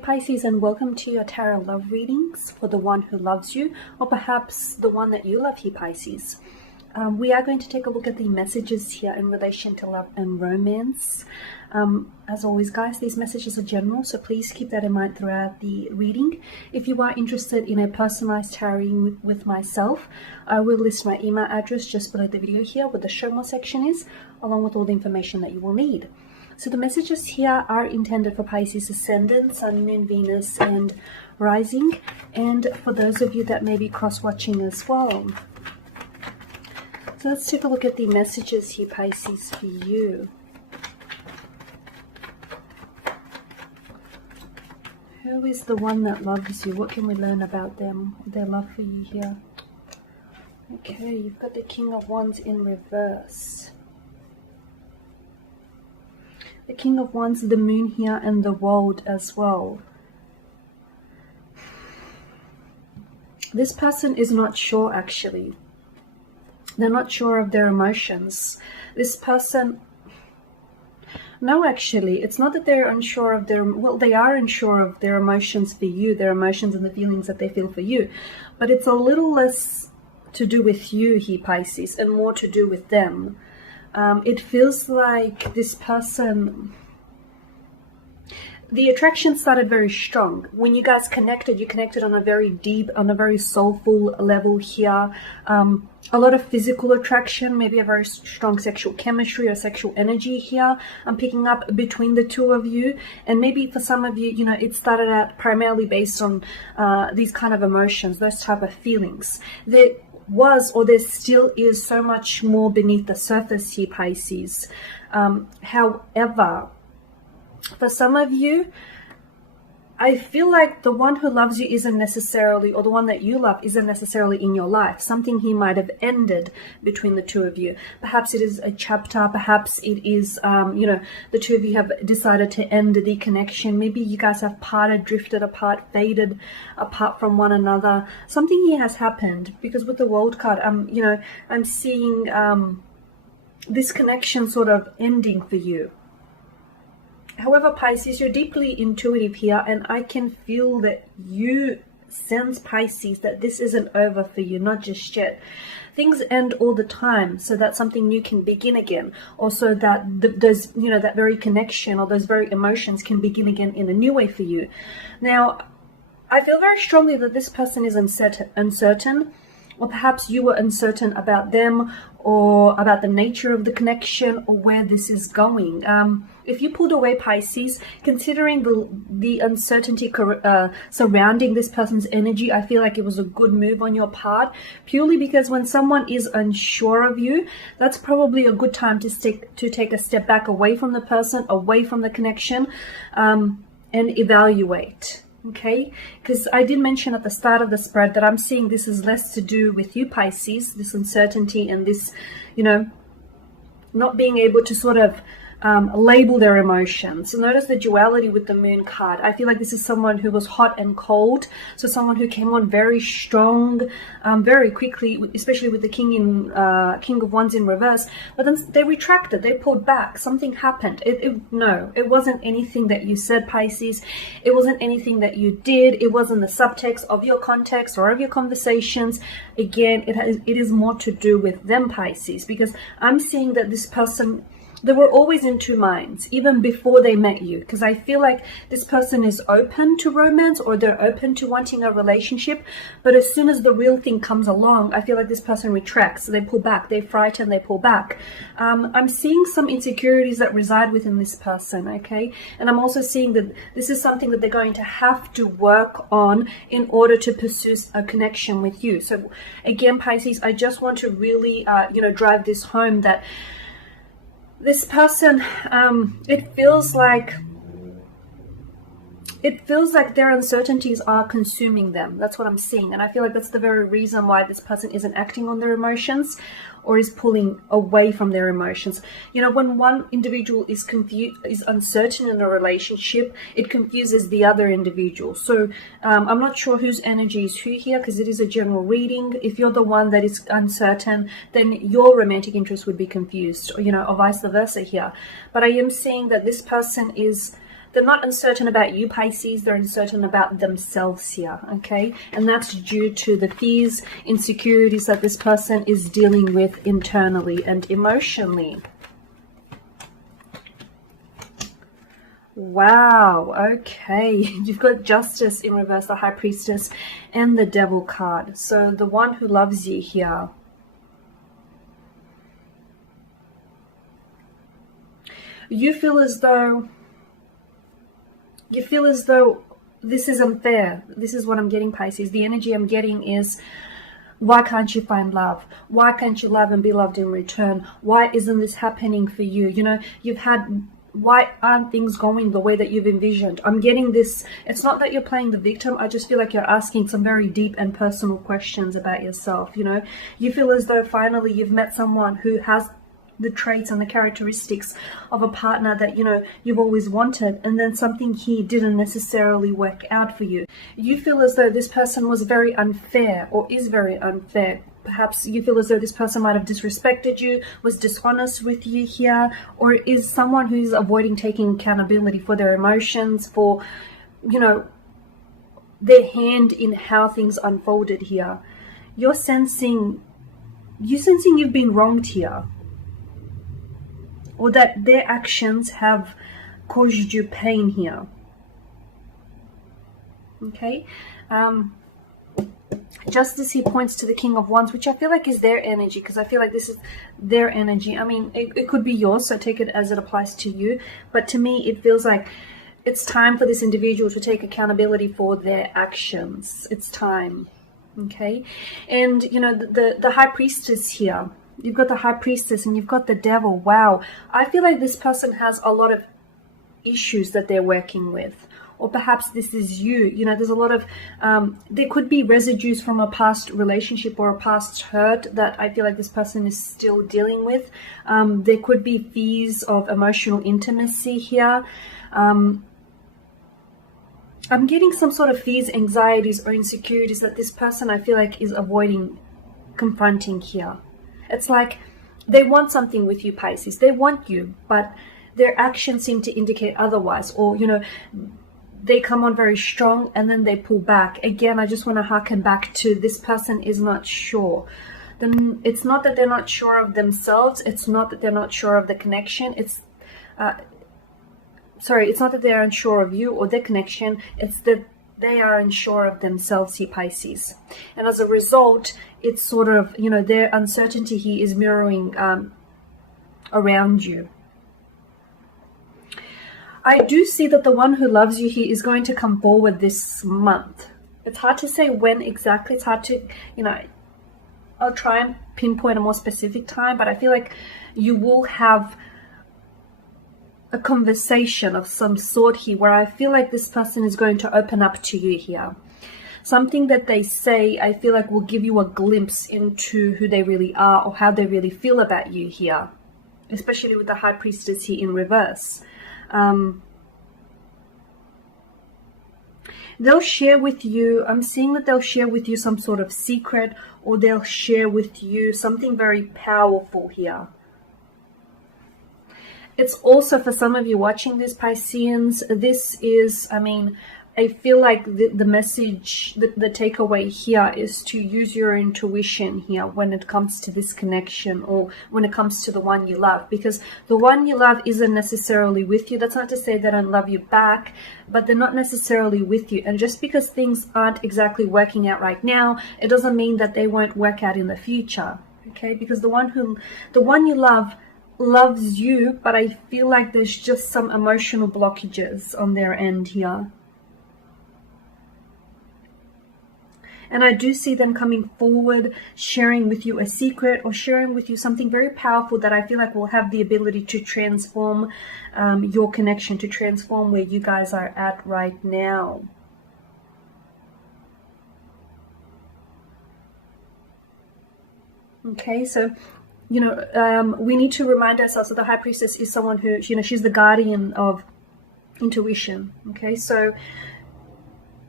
Pisces, and welcome to your tarot love readings for the one who loves you, or perhaps the one that you love here, Pisces. We are going to take a look at the messages here in relation to love and romance. As always, guys, these messages are general, so please keep that in mind throughout the reading. If you are interested in a personalized tarot reading with myself, I will list my email address just below the video here where the show more section is, along with all the information that you will need. So the messages here are intended for Pisces Ascendant, Sun, Moon, Venus, and Rising, and for those of you that may be cross-watching as well. So let's take a look at the messages here, Pisces, for you. Who is the one that loves you? What can we learn about them, their love for you here? Okay, you've got the King of Wands in reverse. The King of Wands, the Moon here, and the World as well. This person is not sure, actually. They're not sure of their emotions. This person... No, actually, it's not that they're unsure of their... Well, they are unsure of their emotions for you, their emotions and the feelings that they feel for you. But it's a little less to do with you here, Pisces, and more to do with them. It feels like this person... The attraction started very strong. When you guys connected, you connected on a very deep, on a very soulful level here. A lot of physical attraction, maybe a very strong sexual chemistry or sexual energy here. I'm picking up between the two of you. And maybe for some of you, you know, it started out primarily based on these kind of emotions, those type of feelings. There was, or there still is, so much more beneath the surface here, Pisces. However, for some of you, I feel like the one who loves you isn't necessarily, or the one that you love isn't necessarily in your life. Something here might have ended between the two of you. Perhaps it is a chapter. Perhaps it is, you know, the two of you have decided to end the connection. Maybe you guys have parted, drifted apart, faded apart from one another. Something here has happened, because with the World card, you know, I'm seeing this connection sort of ending for you. However, Pisces, you're deeply intuitive here, and I can feel that you sense, Pisces, that this isn't over for you, not just yet. Things end all the time, so that something new can begin again, or so that there's, you know, that very connection or those very emotions can begin again in a new way for you. Now, I feel very strongly that this person is uncertain, or perhaps you were uncertain about them, or about the nature of the connection, or where this is going. If you pulled away, Pisces, considering the uncertainty surrounding this person's energy, I feel like it was a good move on your part, purely because when someone is unsure of you, that's probably a good time to take a step back away from the person, away from the connection, and evaluate. Okay, because I did mention at the start of the spread that I'm seeing this is less to do with you, Pisces, this uncertainty and this, you know, not being able to sort of label their emotions. So notice the duality with the Moon card. I feel like this is someone who was hot and cold. So someone who came on very strong, very quickly, especially with the King of Wands in reverse. But then they retracted, they pulled back. Something happened. No, it wasn't anything that you said, Pisces. It wasn't anything that you did. It wasn't the subtext of your context or of your conversations. Again, it is more to do with them, Pisces, because I'm seeing that this person, they were always in two minds, even before they met you. Because I feel like this person is open to romance, or they're open to wanting a relationship. But as soon as the real thing comes along, I feel like this person retracts. They pull back. They frighten. They pull back. I'm seeing some insecurities that reside within this person, okay? And I'm also seeing that this is something that they're going to have to work on in order to pursue a connection with you. So again, Pisces, I just want to really, you know, drive this home that this person, it feels like their uncertainties are consuming them. That's what I'm seeing. And I feel like that's the very reason why this person isn't acting on their emotions, or is pulling away from their emotions. You know, when one individual is uncertain in a relationship, it confuses the other individual. So I'm not sure whose energy is who here, because it is a general reading. If you're the one that is uncertain, then your romantic interest would be confused, you know, or vice versa here. But I am seeing that this person is They're not uncertain about you, Pisces. They're uncertain about themselves here, okay? And that's due to the fears, insecurities that this person is dealing with internally and emotionally. Wow, okay. You've got Justice in reverse, the High Priestess, and the Devil card. So the one who loves you here. You feel as though this is unfair. This is what I'm getting, Pisces. The energy I'm getting is, why can't you find love? Why can't you love and be loved in return? Why isn't this happening for you? You know, why aren't things going the way that you've envisioned? I'm getting this. It's not that you're playing the victim. I just feel like you're asking some very deep and personal questions about yourself. You know, you feel as though finally you've met someone who has the traits and the characteristics of a partner that, you know, you've always wanted, and then something here didn't necessarily work out for you. You feel as though this person was very unfair, or is very unfair. Perhaps you feel as though this person might have disrespected you, was dishonest with you here, or is someone who's avoiding taking accountability for their emotions, for, you know, their hand in how things unfolded here. You're sensing you've been wronged here, or that their actions have caused you pain here. Okay. Justice here points to the King of Wands, which I feel like is their energy, because I feel like this is their energy. I mean, it could be yours, so take it as it applies to you. But to me, it feels like it's time for this individual to take accountability for their actions. It's time. Okay. And, you know, the High Priestess here, you've got the High Priestess and you've got the Devil. Wow. I feel like this person has a lot of issues that they're working with. Or perhaps this is you. You know, there's a lot of, there could be residues from a past relationship or a past hurt that I feel like this person is still dealing with. There could be fears of emotional intimacy here. I'm getting some sort of fears, anxieties, or insecurities that this person I feel like is avoiding confronting here. It's like they want something with you, Pisces. They want you, but their actions seem to indicate otherwise. Or, you know, they come on very strong and then they pull back. Again, I just want to harken back to this person is not sure. Then it's not that they're not sure of themselves. It's not that they're not sure of the connection. It's not that they're unsure of you or their connection. It's that they are unsure of themselves here, Pisces. And as a result, it's sort of, you know, their uncertainty here is mirroring around you. I do see that the one who loves you here is going to come forward this month. It's hard to say when exactly. It's hard to, you know, I'll try and pinpoint a more specific time, but I feel like you will have a conversation of some sort here where I feel like this person is going to open up to you here. Something that they say, I feel like will give you a glimpse into who they really are or how they really feel about you here, especially with the High Priestess here in reverse. They'll share with you, I'm seeing that they'll share with you some sort of secret, or they'll share with you something very powerful here. It's also, for some of you watching this, Pisceans, this is, I mean, I feel like the message, the takeaway here is to use your intuition here when it comes to this connection, or when it comes to the one you love, because the one you love isn't necessarily with you. That's not to say they don't love you back, but they're not necessarily with you. And just because things aren't exactly working out right now, it doesn't mean that they won't work out in the future. Okay, because the one you love loves you, but I feel like there's just some emotional blockages on their end here. And I do see them coming forward, sharing with you a secret, or sharing with you something very powerful that I feel like will have the ability to transform your connection, to transform where you guys are at right now. Okay, so, you know, we need to remind ourselves that the High Priestess is someone who, you know, she's the guardian of intuition. Okay, so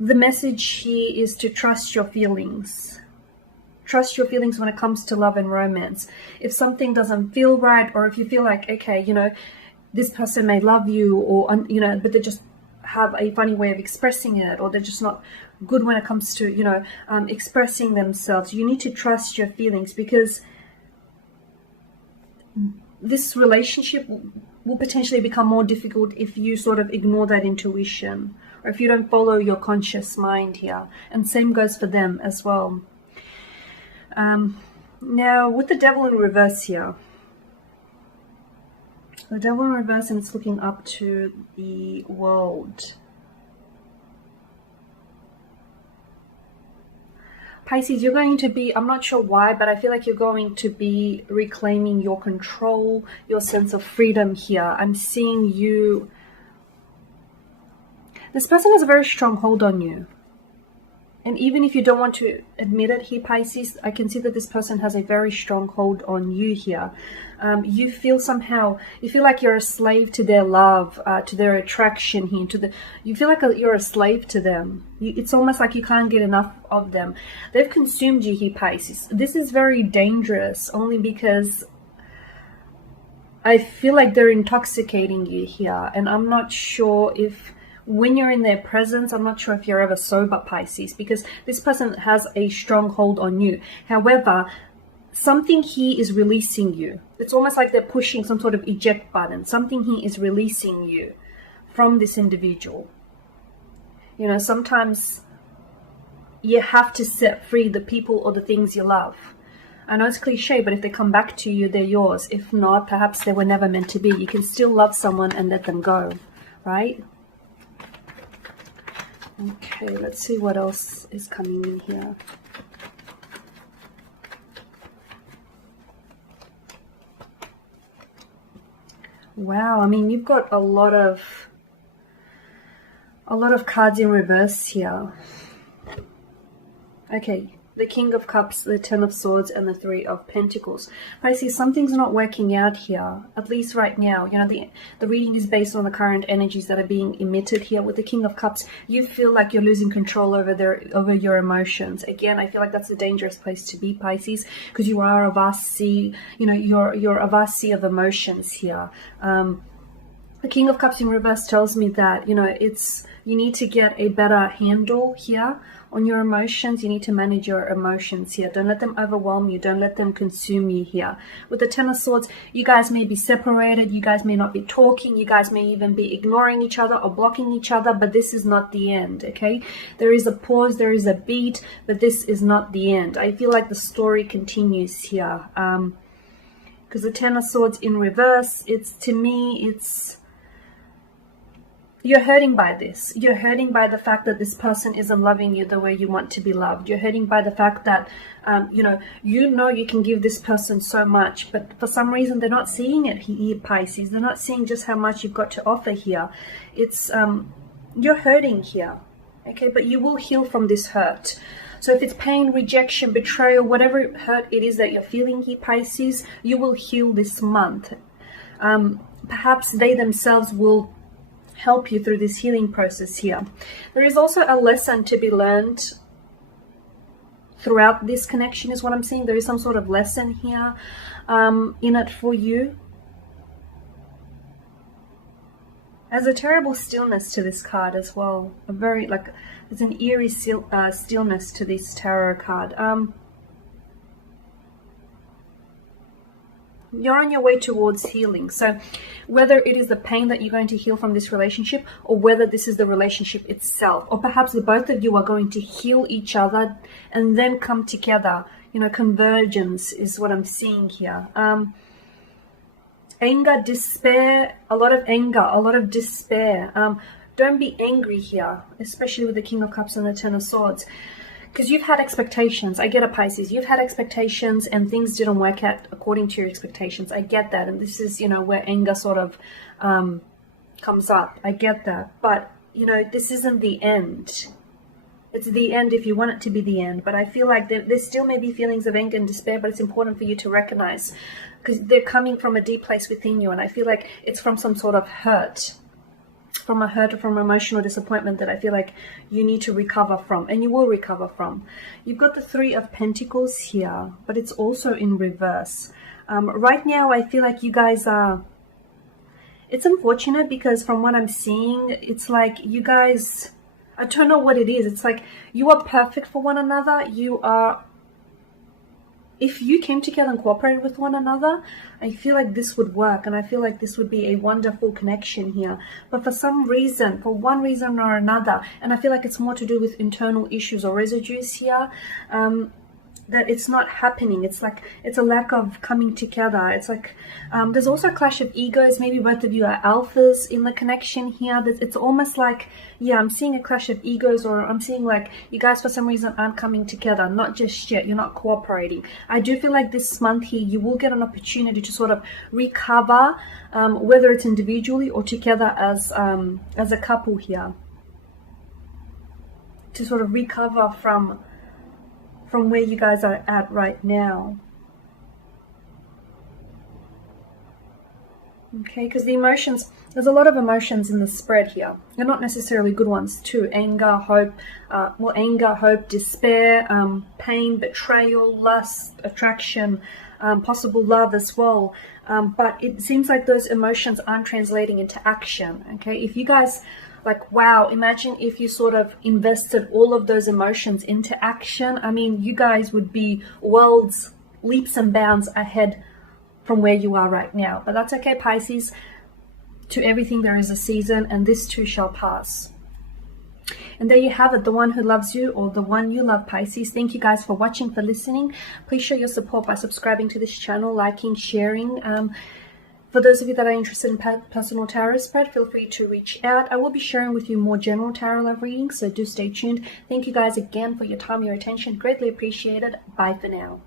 the message here is to trust your feelings. Trust your feelings when it comes to love and romance. If something doesn't feel right, or if you feel like, okay, you know, this person may love you, or you know, but they just have a funny way of expressing it, or they're just not good when it comes to, you know, expressing themselves. You need to trust your feelings, because this relationship will potentially become more difficult if you sort of ignore that intuition, or if you don't follow your conscious mind here. And same goes for them as well. Now with the devil in reverse here, the devil in reverse, and it's looking up to the world. Pisces, you're going to be, I'm not sure why, but I feel like you're going to be reclaiming your control, your sense of freedom here. I'm seeing you. This person has a very strong hold on you. And even if you don't want to admit it here, Pisces, I can see that this person has a very strong hold on you here. You feel somehow, you feel like you're a slave to their love, to their attraction here, you feel like you're a slave to them. It's almost like you can't get enough of them. They've consumed you here, Pisces. This is very dangerous, only because I feel like they're intoxicating you here. And I'm not sure if, when you're in their presence, I'm not sure if you're ever sober, Pisces, because this person has a strong hold on you. However, something here is releasing you. It's almost like they're pushing some sort of eject button. Something here is releasing you from this individual. You know, sometimes you have to set free the people or the things you love. I know it's cliche, but if they come back to you, they're yours. If not, perhaps they were never meant to be. You can still love someone and let them go, right? Okay, let's see what else is coming in here. Wow, I mean, you've got a lot of cards in reverse here. Okay, the King of Cups, the Ten of Swords, and the Three of Pentacles. I see something's not working out here, at least right now. You know, the reading is based on the current energies that are being emitted here. With the King of Cups, you feel like you're losing control over your emotions. Again, I feel like that's a dangerous place to be, Pisces, because you are a vast sea. You know, you're a vast sea of emotions here. The King of Cups in reverse tells me that, you know, you need to get a better handle here on your emotions. You need to manage your emotions here. Don't let them overwhelm you. Don't let them consume you here. With the Ten of Swords, you guys may be separated. You guys may not be talking. You guys may even be ignoring each other or blocking each other, but this is not the end, okay? There is a pause, there is a beat, but this is not the end. I feel like the story continues here. Because the Ten of Swords in reverse, to me, you're hurting by this. You're hurting by the fact that this person isn't loving you the way you want to be loved. You're hurting by the fact that, you know you can give this person so much, but for some reason they're not seeing it here, Pisces. They're not seeing just how much you've got to offer here. It's, you're hurting here, okay? But you will heal from this hurt. So if it's pain, rejection, betrayal, whatever hurt it is that you're feeling here, Pisces, you will heal this month. Perhaps they themselves will help you through this healing process here. There is also a lesson to be learned throughout this connection, is what I'm seeing. There is some sort of lesson here in it for you. There's a terrible stillness to this card as well. There's an eerie stillness to this tarot card. You're on your way towards healing. So whether it is the pain that you're going to heal from this relationship, or whether this is the relationship itself, or perhaps the both of you are going to heal each other and then come together. You know, convergence is what I'm seeing here. Anger, despair, a lot of anger, a lot of despair. Don't be angry here, especially with the King of Cups and the Ten of Swords. Because you've had expectations. I get it, Pisces. You've had expectations and things didn't work out according to your expectations. I get that. And this is, you know, where anger sort of comes up. I get that. But, you know, this isn't the end. It's the end if you want it to be the end. But I feel like there still may be feelings of anger and despair, but it's important for you to recognize, because they're coming from a deep place within you. And I feel like it's from some sort of hurt. From a hurt or from emotional disappointment that I feel like you need to recover from, and you will recover from. You've got the Three of Pentacles here, but it's also in reverse. Right now I feel like you guys are it's unfortunate because from what I'm seeing, it's like you guys, I don't know what it is. It's like you are perfect for one another. You are, if you came together and cooperated with one another, I feel like this would work, and I feel like this would be a wonderful connection here. But for some reason, for one reason or another, and I feel like it's more to do with internal issues or residues here, that it's not happening. It's like it's a lack of coming together. It's like there's also a clash of egos. Maybe both of you are alphas in the connection here. It's almost like, yeah, I'm seeing a clash of egos, or I'm seeing like you guys for some reason aren't coming together. Not just yet. You're not cooperating. I do feel like this month here you will get an opportunity to sort of recover, whether it's individually or together as a couple here, to sort of recover from where you guys are at right now. Okay, because the emotions, there's a lot of emotions in the spread here. They're not necessarily good ones too. Anger, hope, anger, hope, despair, pain, betrayal, lust, attraction, possible love as well. But it seems like those emotions aren't translating into action. Okay, if you guys, like, wow, imagine if you sort of invested all of those emotions into action. I mean, you guys would be worlds, leaps and bounds ahead from where you are right now. But that's okay, Pisces. To everything there is a season, and this too shall pass. And there you have it, the one who loves you, or the one you love, Pisces. Thank you guys for watching, for listening. Please show your support by subscribing to this channel, liking, sharing. For those of you that are interested in personal tarot spread, feel free to reach out. I will be sharing with you more general tarot love readings, so do stay tuned. Thank you guys again for your time, your attention. Greatly appreciated. Bye for now.